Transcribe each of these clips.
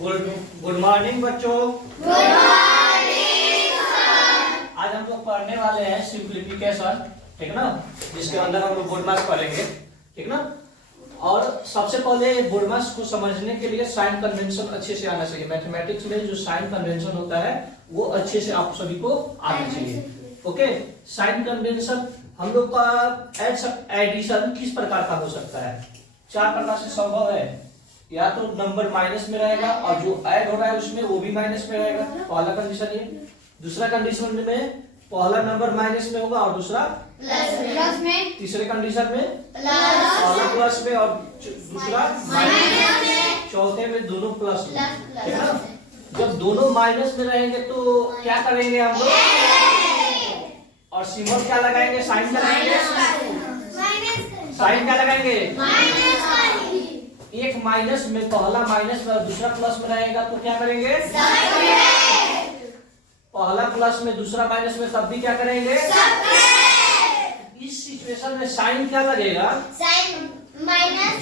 Good morning बच्चों। Good morning sir. आज हम लोग पढ़ने वाले हैं सिंप्लीफिकेशन, ठीक ना, जिसके अंदर हम लोग बोर्ड मास पढ़ेंगे, ठीक ना। और सबसे पहले बोर्ड मास को समझने के लिए साइन कन्वेंशन अच्छे से आना चाहिए। मैथमेटिक्स में जो साइन कन्वेंशन होता है वो अच्छे से आप सभी को आना चाहिए। ओके, साइन कन्वेंशन हम लोग का एडिशन किस प्रकार का हो सकता है? चार प्रकार से संभव है। या तो नंबर माइनस में रहेगा और जो ऐड हो रहा है उसमें वो भी माइनस में रहेगा, पहला कंडीशन ये। दूसरा कंडीशन में पहला नंबर माइनस में होगा और दूसरा प्लस में। तीसरे कंडीशन में प्लस पहला प्लस में और दूसरा माइनस में। चौथे में दोनों प्लस में, प्लस ठीक है ना। जब दोनों माइनस में रहेंगे तो क्या करेंगे हम लोग? और सिंबल क्या लगाएंगे? साइन लगाएंगे। साइन क्या लगाएंगे? एक माइनस में पहला माइनस में और दूसरा प्लस में रहेगा तो क्या करेंगे? पहला प्लस में दूसरा माइनस में तब भी क्या करेंगे? इस सिचुएशन में साइन क्या लगेगा?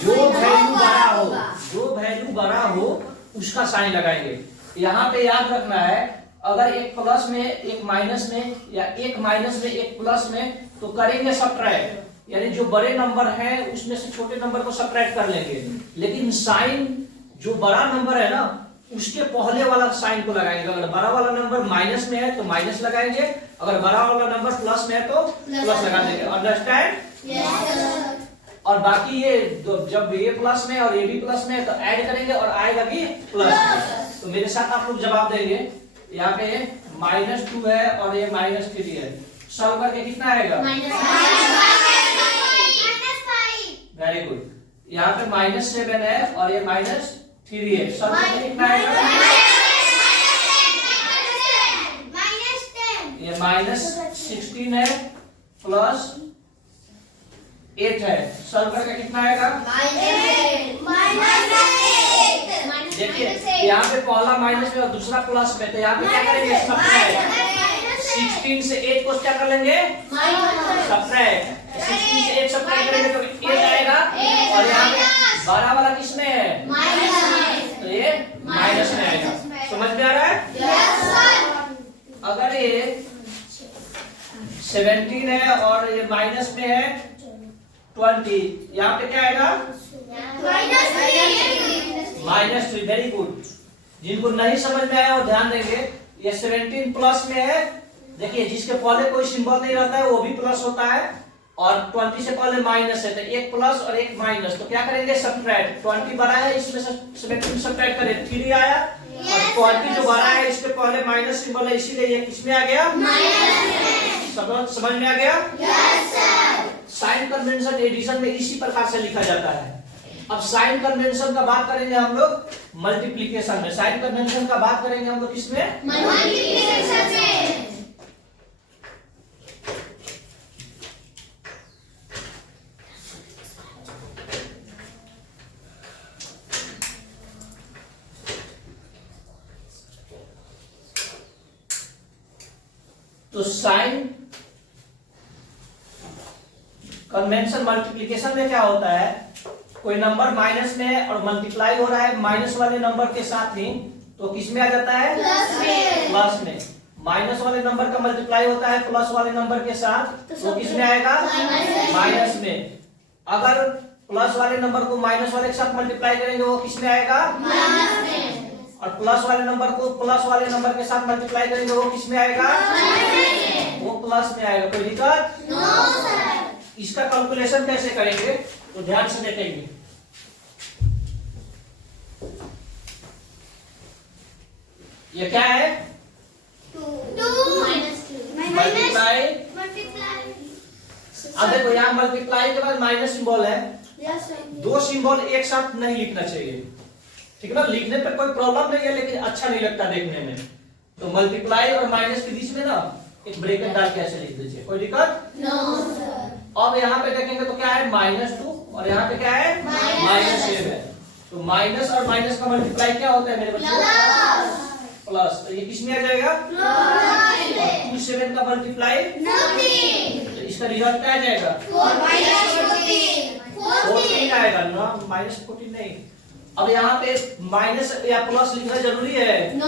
जो वैल्यू बड़ा हो, जो वैल्यू बड़ा हो उसका साइन लगाएंगे। यहाँ पे याद रखना है, अगर एक प्लस में एक माइनस में या एक माइनस में एक प्लस में तो करेंगे सबट्रैक्ट, यानी जो बड़े नंबर है उसमें से छोटे नंबर को सबट्रैक्ट कर लेंगे। लेकिन साइन जो बड़ा नंबर है ना उसके पहले वाला साइन को लगाएंगे। अगर बड़ा वाला नंबर माइनस में है तो माइनस लगाएंगे, अगर बड़ा वाला नंबर प्लस में है तो प्लस लगा देंगे। अंडरस्टैंड? और बाकी ये जब ये प्लस में और ये भी प्लस में है तो ऐड करेंगे और आएगा भी प्लस में। तो मेरे साथ आप लोग जवाब देंगे। यहाँ पे -2 है और ये -3 है, सॉल्व करके कितना आएगा? Very good. यहाँ पे -7 है और ये -3 है, सॉल्व करके कितना आएगा? ये -16 है प्लस 8 है, सॉल्व करके कितना आएगा? देखिए यहाँ पे पहला माइनस में और दूसरा प्लस में, तो यहाँ पे क्या करेंगे? सबट्रैक्ट। 16 से 8 को क्या कर लेंगे? सबट्रैक्ट। 16 से 8 सबट्रैक्ट करेंगे तो 8 आएगा। और यहाँ पे बड़ा वाला किसमें है? तो ये माइनस में आएगा। समझ में आ रहा है? अगर ये 17 है और ये माइनस में है 20, यहाँ पे क्या आएगा? -3। Very good. जिनको नहीं समझ में आया वो ध्यान देंगे। ये 17 प्लस में है, देखिए जिसके पहले कोई सिंबल नहीं रहता है वो भी प्लस होता है, और 20 से पहले माइनस है तो एक प्लस और एक माइनस, तो क्या करेंगे? सबट्रैक्ट। 20 बड़ा है इसमें से 17 सबट्रैक्ट करें, 3 आया। और 20 जो बड़ा है इसके पहले माइनस सिंबल है, इसीलिए ये किसमें आ गया? समझ में आ गया? साइन कन्वेंशन एडिशन में इसी प्रकार से लिखा जाता है। अब साइन कन्वेंशन का बात करेंगे हम लोग मल्टीप्लिकेशन में। साइन कन्वेंशन का बात करेंगे हम लोग किसमें? मल्टीप्लिकेशन में। तो साइन कन्वेंशन मल्टीप्लिकेशन में क्या होता है? कोई नंबर माइनस में है और मल्टीप्लाई हो रहा है माइनस वाले नंबर के साथ ही, तो किस में आ जाता है? प्लस में। माइनस वाले नंबर का मल्टीप्लाई होता है प्लस वाले नंबर के साथ, तो किस में आएगा? माइनस में। अगर प्लस वाले नंबर को माइनस वाले के साथ मल्टीप्लाई करेंगे वो किस में आएगा? और प्लस वाले नंबर को प्लस वाले नंबर के साथ मल्टीप्लाई करेंगे वो किस में आएगा? वो प्लस में आएगा। कोई दिक्कत? इसका कैलकुलेशन कैसे करेंगे तो ध्यान से देखेंगे। ये क्या है? मल्टीप्लाई। अब देखो यहाँ मल्टीप्लाई के बाद माइनस सिंबल है, दो सिंबल एक साथ नहीं लिखना चाहिए, ठीक है ना। लिखने पर कोई प्रॉब्लम नहीं है लेकिन अच्छा नहीं लगता देखने में। तो मल्टीप्लाई और माइनस के बीच में ना एक ब्रैकेट डाल के ऐसे लिख दीजिए, कोई दिक्कत? अब यहाँ पे देखेंगे तो क्या है? -2 और यहाँ पे क्या है? -8 है। तो माइनस और माइनस का मल्टीप्लाई क्या होता है मेरे बच्चों? प्लस। तो ये किसमें आ जाएगा? 7 का मल्टीप्लाई, तो इसका रिजल्ट क्या आ जाएगा? 14 आएगा ना, -14 नहीं, अब यहाँ पे माइनस या प्लस लिखना जरूरी है? No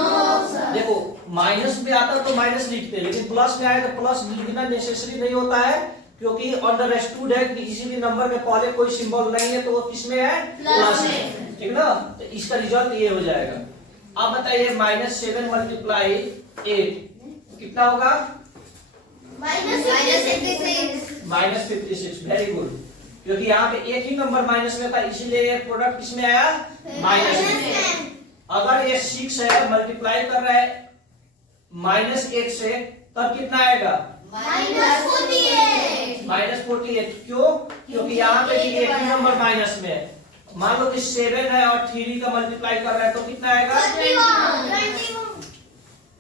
sir. देखो माइनस में आता तो माइनस लिखते हैं, लेकिन प्लस में आए तो प्लस लिखना नेसेसरी नहीं होता है, क्योंकि अंडरस्टूड है कि किसी भी नंबर के पहले कोई सिंबल नहीं है तो वो किसमें है? प्लस में। ठीक ना? तो इसका रिजल्ट ये हो जाएगा। अब बताइए -7 मल्टीप्लाई 8 कितना होगा? -56। वेरी गुड, क्योंकि यहाँ पे एक ही नंबर माइनस में था, इसीलिए ये प्रोडक्ट किसमें आया? माइनस में। अगर ये 6 है, मल्टीप्लाई कर रहा है -8 से, तब कितना आएगा? -48। क्यों? क्योंकि यहाँ पे भी एक ही नंबर माइनस में है। मान लो कि 7 है और 3 का मल्टीप्लाई कर रहा है तो कितना आएगा?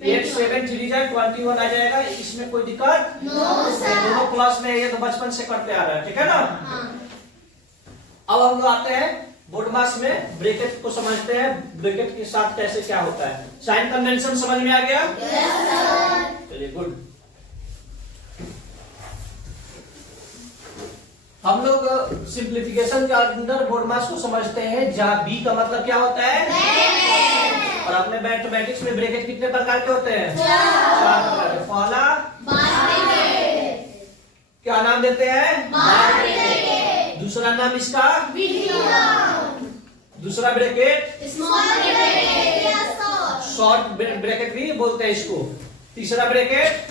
8 7 3 जाए 21 आ जाएगा। इसमें कोई दिक्कत? दोनों प्लस में, ये तो बचपन से करते आ रहा है। ठीक है ना? अब हम लोग आते हैं बोर्ड मास में, ब्रैकेट को समझते हैं, ब्रैकेट के साथ कैसे क्या होता है। साइन कन्वेंशन समझ में आ गया? चलिए गुड। हम लोग सिंप्लीफिकेशन के अंदर बोर्ड मास को समझते हैं, जहां बी का मतलब क्या होता है? और अपने मैथमेटिक्स में ब्रैकेट कितने प्रकार के होते हैं? 4 प्रकार के। पहला क्या नाम देते हैं? दूसरा नाम इसका? दूसरा ब्रैकेट शॉर्ट ब्रैकेट भी बोलते हैं इसको। तीसरा ब्रैकेट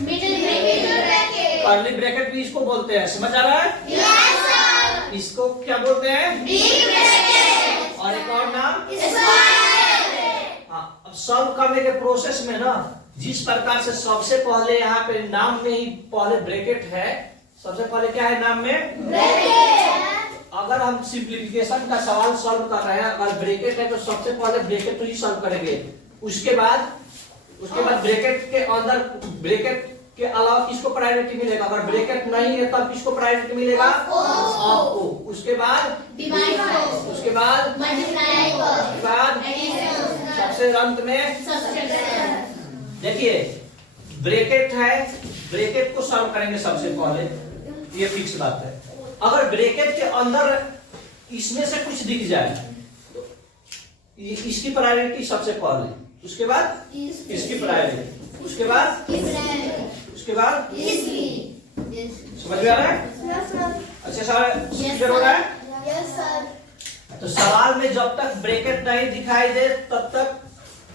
कर्ली ब्रैकेट भी इसको बोलते हैं। समझ आ रहा है? इसको क्या बोलते हैं? और एक और नाम? हाँ, अब सॉल्व करने के प्रोसेस में ना, जिस प्रकार से सबसे पहले यहाँ पे नाम में ही पहले ब्रैकेट है, सबसे पहले क्या है नाम में? अगर हम सिंप्लीफिकेशन का सवाल सॉल्व कर रहे हैं, अगर ब्रैकेट है तो सबसे पहले ब्रैकेट तो ही सॉल्व करेंगे। उसके बाद ब्रैकेट के अंदर, ब्रैकेट के अलावा किसको प्रायोरिटी मिलेगा? अगर ब्रैकेट नहीं है तब किसको प्रायोरिटी मिलेगा? आपको। उसके बाद सबसे अंत में देखिए ब्रैकेट है, ब्रैकेट को सॉल्व करेंगे सबसे पहले, ये फिक्स बात है। अगर ब्रैकेट के अंदर इसमें से कुछ दिख जाए तो इसकी प्रायोरिटी सबसे पहले, उसके बाद इसकी प्रायोरिटी, उसके बाद समझ में आ रहा है? अच्छा सवाल क्लियर हो रहा है? तो सवाल में जब तक ब्रैकेट नहीं दिखाई दे तब तक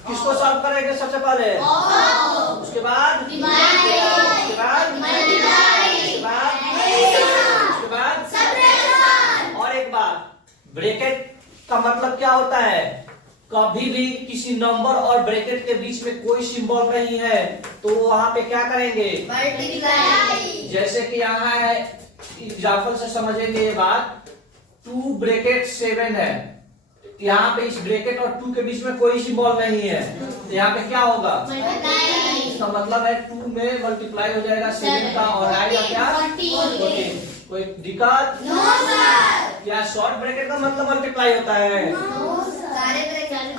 किसको सॉल्व करेंगे सबसे पहले? उसके बाद और एक बात, ब्रैकेट का मतलब क्या होता है? कभी भी किसी नंबर और ब्रैकेट के बीच में कोई सिंबल नहीं है तो वहां पे क्या करेंगे? जैसे कि यहाँ है, एग्जाम्पल से समझेंगे ये बात। 2 ब्रैकेट 7 है, यहाँ पे इस ब्रैकेट और 2 के बीच में कोई सिंबल नहीं है, तो यहाँ पे क्या होगा? इसका मतलब है 2 में मल्टीप्लाई हो जाएगा 7 का और आएगा क्या? 14। कोई दिक्कत? क्या शॉर्ट ब्रैकेट का मतलब मल्टीप्लाई होता है?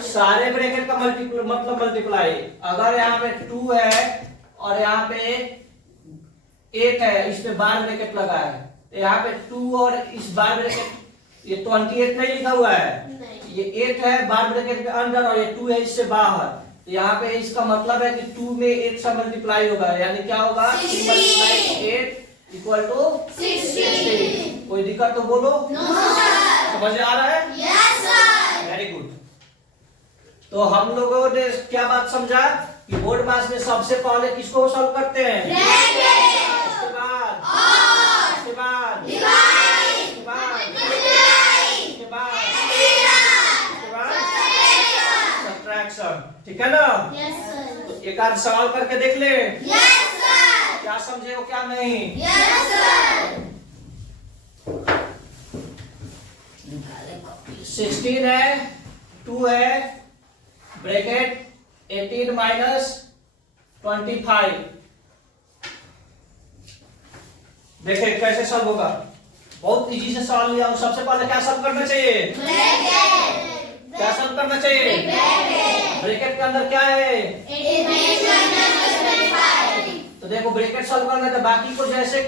सारे ब्रैकेट का मतलब मल्टीप्लाई। अगर यहाँ पे 2 है और यहाँ पे 8 है, इस पे बार ब्रैकेट लगा है, तो यहाँ पे 2 और इस बार ब्रैकेट, ये 28 नहीं लिखा हुआ है, ये 8 है बार ब्रैकेट के अंदर और ये 2 है इससे बाहर, तो यहाँ पे इसका मतलब है कि 2 में 8 से मल्टीप्लाई होगा, यानी क्या होगा? 8 इक्वल टू 16। कोई दिक्कत तो बोलो? समझ आ रहा है? Very good. तो हम लोगों ने क्या बात समझा कि बोर्ड मास में सबसे पहले किसको सॉल्व करते हैं? उसके बाद सब्ट्रैक्शन। ठीक है ना? तो एक आध सवाल करके देख ले। क्या समझे हो क्या नहीं? 16 है, 2 है, ब्रैकेट 18 माइनस 25। देखें कैसे सॉल्व होगा। बहुत इजी से सवाल लिया हूं। सबसे पहले क्या सॉल्व करना चाहिए? क्या सॉल्व करना चाहिए? ब्रैकेट के अंदर क्या है? तो देखो ब्रैकेट सॉल्व करना है तो बाकी को जैसे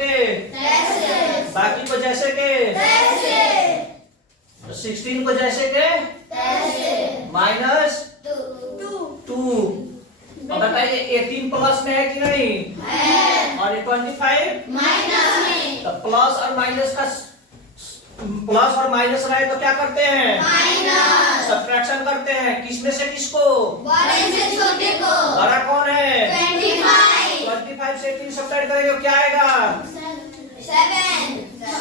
के तो 16 को जैसे के -2। अब बताइए 18 प्लस में है कि नहीं? और ये 25 तो प्लस और माइनस का प्लस और माइनस रहे तो क्या करते हैं? सब्ट्रैक्शन करते हैं। किस में से किसको? बड़ा कौन है? 25 से 3 सब्ट्रैक्ट करेंगे तो क्या आएगा?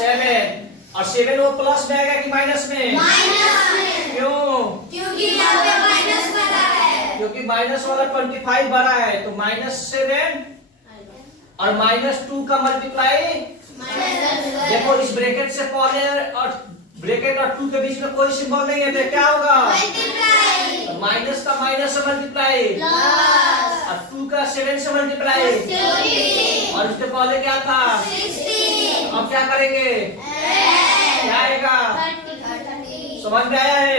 7। और 7 वो प्लस में आएगा कि माइनस में? क्यों? क्योंकि माइनस वाला 25 बड़ा है तो -7 और -2 का मल्टीप्लाई। देखो इस ब्रैकेट से पहले और ब्रैकेट और 2 के बीच में कोई सिंबल नहीं है तो क्या होगा? तो माइनस का माइनस से मल्टीप्लाई और 2 का 7 से मल्टीप्लाई और उसके पहले क्या था? अब क्या करेंगे? क्या आएगा? समझ में आया है?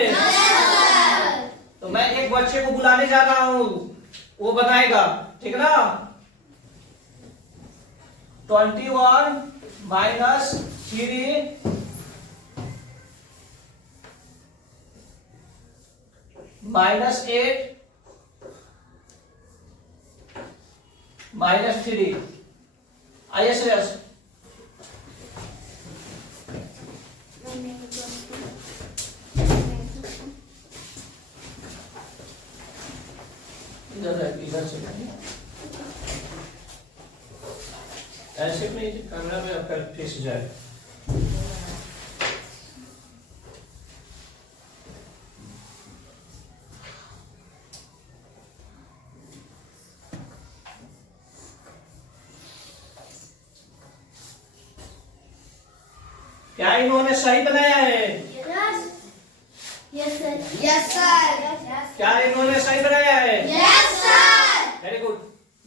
तो मैं एक बच्चे को बुलाने जा रहा हूँ, वो बताएगा, ठीक है ना? 21 माइनस 3 -8 -3। आइए श्रेयस। इधर से ऐसे नहीं, कैमरा में आपका फिक्स जाए। क्या इन्होंने सही बनाया है? Yes sir. क्या इन्होंने सही बनाया है? Yes sir. वेरी गुड,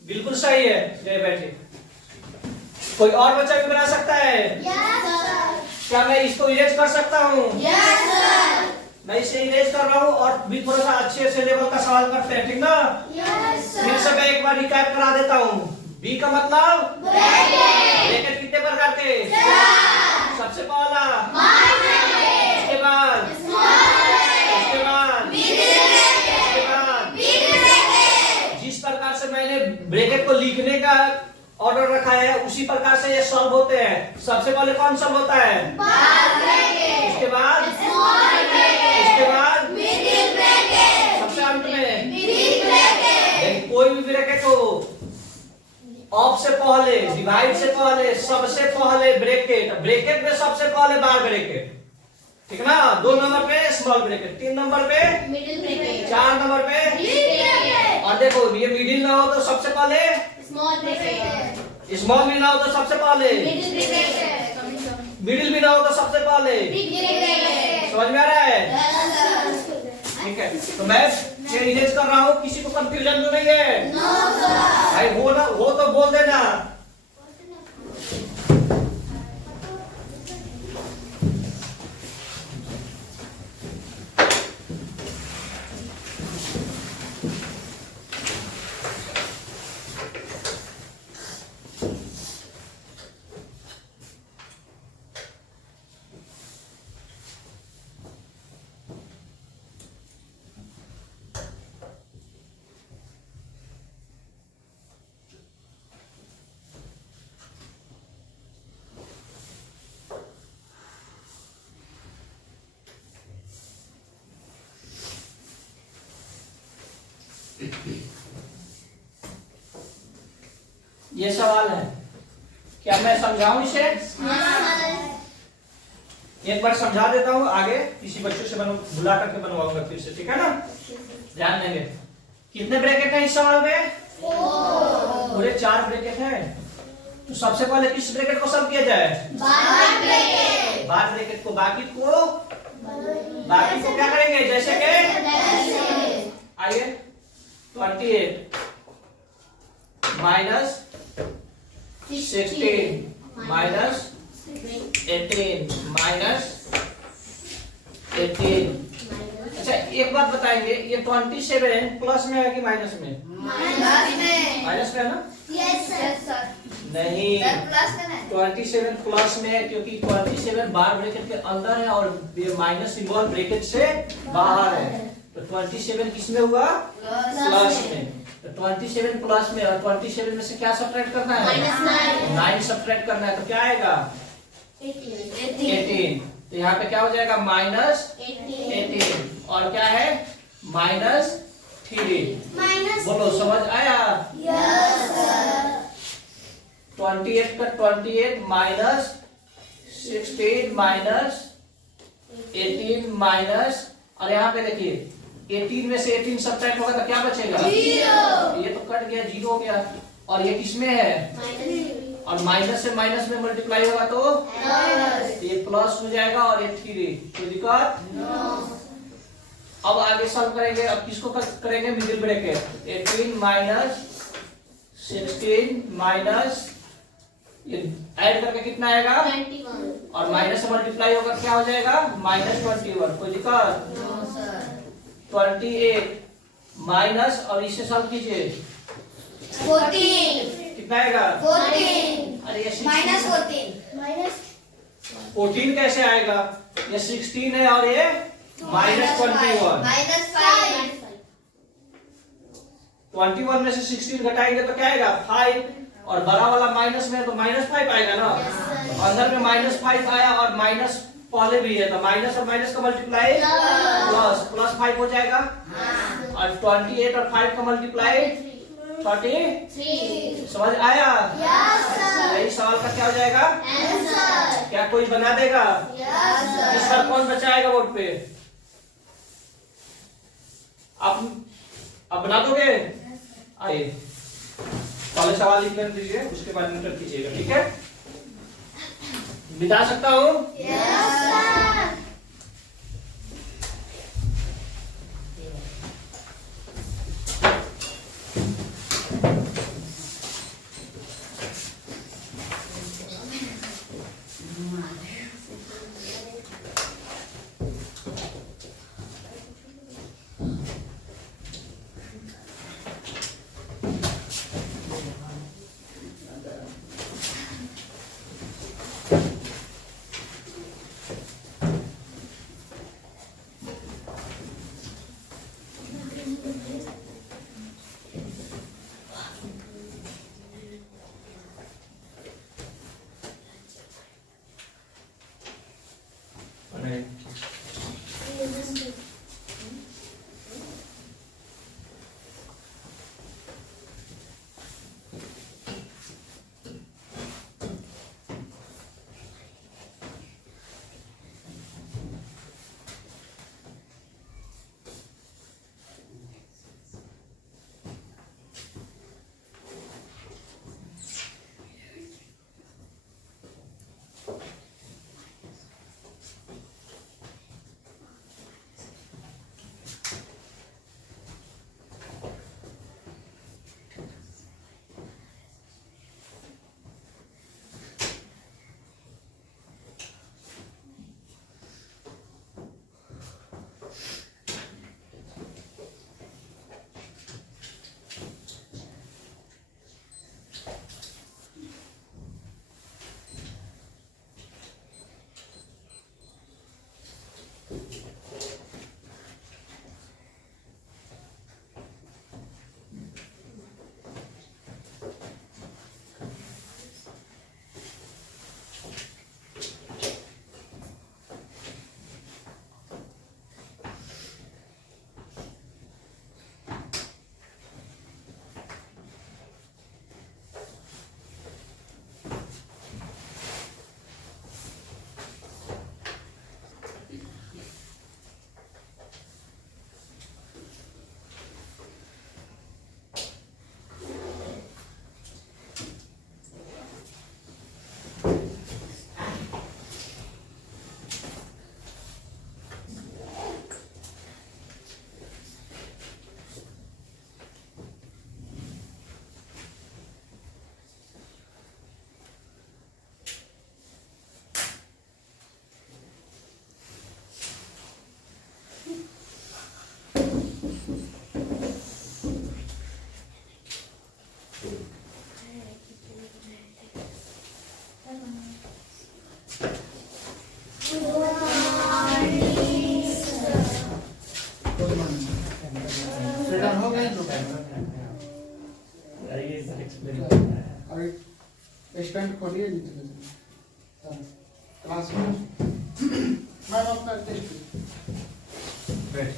बिल्कुल सही है। जय बैठे। कोई और बच्चा भी बना सकता है? Yes sir. क्या मैं इसको इरेज कर सकता हूँ? Yes sir. मैं इसे इरेज कर रहा हूँ और भी थोड़ा सा अच्छे से लेवल का सवाल करते हैं, ठीक ना? Yes sir. फिर से मैं एक बार रिकैप करा देता हूँ। बी का मतलब ब्रैकेट कितने प्रकार के? सबसे पहला उसके बाद जिस प्रकार से मैंने ब्रैकेट को लिखने का ऑर्डर रखा है उसी प्रकार से ये सॉल्व होते हैं। सबसे पहले कौन सॉल्व होता है? उसके बाद सबसे अंत में कोई भी ब्रैकेट हो, ऑफ से पहले, डिवाइड से पहले, सबसे पहले ब्रैकेट में सबसे पहले बार ब्रैकेट, ठीक है ना? 2 नंबर पे स्मॉल ब्रैकेट, 3 नंबर पे मिडिल ब्रैकेट, 4 नंबर पे ब्रैकेट, और देखो ये मिडिल ना हो तो सबसे पहले स्मॉल ब्रैकेट, स्मॉल भी ना हो तो सबसे पहले मिडिल ब्रैकेट, मिडिल भी ना हो तो सबसे पहले। Big bracket. समझ में आ रहा है? ठीक है, तो मैं इरेज कर रहा हूँ, किसी को कंफ्यूजन तो नहीं है? No sir. भाई वो तो बोल देना। ये सवाल है, क्या मैं समझाऊं इसे? एक बार समझा देता हूँ, आगे किसी बच्चे से बुला करके बनवाऊंगा फिर से, ठीक है ना? ध्यान देंगे। कितने ब्रैकेट हैं इस सवाल में? पूरे 4 ब्रैकेट हैं। तो सबसे पहले किस ब्रैकेट को सॉल्व किया जाए? बार ब्रैकेट को। बाकी को क्या करेंगे? जैसे कि आइए 28 माइनस 16 माइनस 18 माइनस 18 अच्छा एक बात बताएंगे, ये 27 प्लस में है कि माइनस में? माइनस में है ना? नहीं, 27 प्लस में है क्योंकि 27 बार ब्रैकेट के अंदर है और ये माइनस सिंबल ब्रैकेट से बाहर है। तो 27 किसमें हुआ? प्लस में। तो 27 प्लस में, और 27 में से क्या सब्ट्रैक्ट करना है? 9 सब्ट्रैक्ट करना है। तो क्या आएगा? 18। तो यहाँ पे क्या हो जाएगा? -18। और क्या है? -3। बोलो, समझ आया? 28 का 28 -16 -18 माइनस, और यहाँ पे देखिए 18 में से 18 सब्ट्रैक्ट होगा तो क्या बचेगा? 0। ये तो कट गया, 0 हो गया। और ये किसमें है? और माइनस से माइनस में मल्टीप्लाई होगा तो ये प्लस हो जाएगा और ये 3। कोई दिक्कत? अब आगे सॉल्व करेंगे। अब किसको करेंगे? Middle bracket. 18 -16 माइनस, ये ऐड करके कितना आएगा? 21। और माइनस से मल्टीप्लाई होगा क्या हो जाएगा? -21। कोई दिक्कत? 28 माइनस, और इसे सॉल्व कीजिए, 14। कितना आएगा? 14। अरे ये -14। 14 कैसे आएगा? ये 16 है और ये -21। -5। 21 में से 16 घटाएंगे तो क्या आएगा? 5। और बड़ा वाला माइनस में है तो -5 आएगा ना? तो अंदर में -5 आया और माइनस पहले भी है तो माइनस और माइनस का मल्टीप्लाई प्लस 5 हो जाएगा। और 28 और 5 का मल्टीप्लाई 30। समझ आया? यही सवाल का क्या हो जाएगा? क्या कोई बना देगा? इस बार कौन बचाएगा बोर्ड पे? आप बना दोगे? आइए पहले सवाल लिख कर दीजिए, उसके बाद इंटर कीजिएगा, ठीक है? बिता सकता हूँ? अरे ये सब एक्सप्लेन करना है। अभी स्टैंड खोलिए नीचे क्लास में मैं अपना टेस्ट बैठ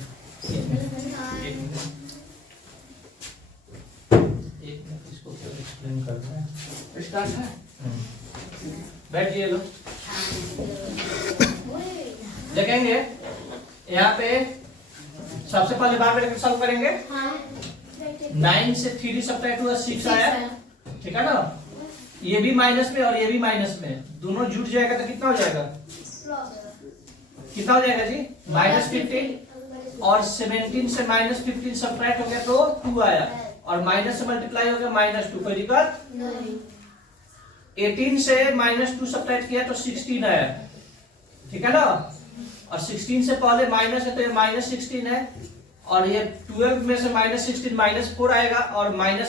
एक मिनट इसको एक्सप्लेन करना है। स्टार्ट है। बैठिए लोग, देखेंगे यहाँ पे सबसे पहले बार ब्रैकेट सॉल्व करेंगे। 9 से 3 सब्ट्रैक्ट हुआ 6 आया, ठीक है ना। ये भी माइनस में और ये भी माइनस में, दोनों जुड़ जाएगा तो कितना हो जाएगा, कितना हो जाएगा जी, -15। और 17 से -15 सब्ट्रैक्ट हो गया तो 2 आया, और माइनस से मल्टीप्लाई हो गया -2, कोई दिक्कत। 18 से -2 सब्ट्रैक्ट किया तो 16 आया, ठीक है ना। और 16 से पहले माइनस है तो ये -16 है, और ये 12 में से -16 -4 आएगा, और माइनस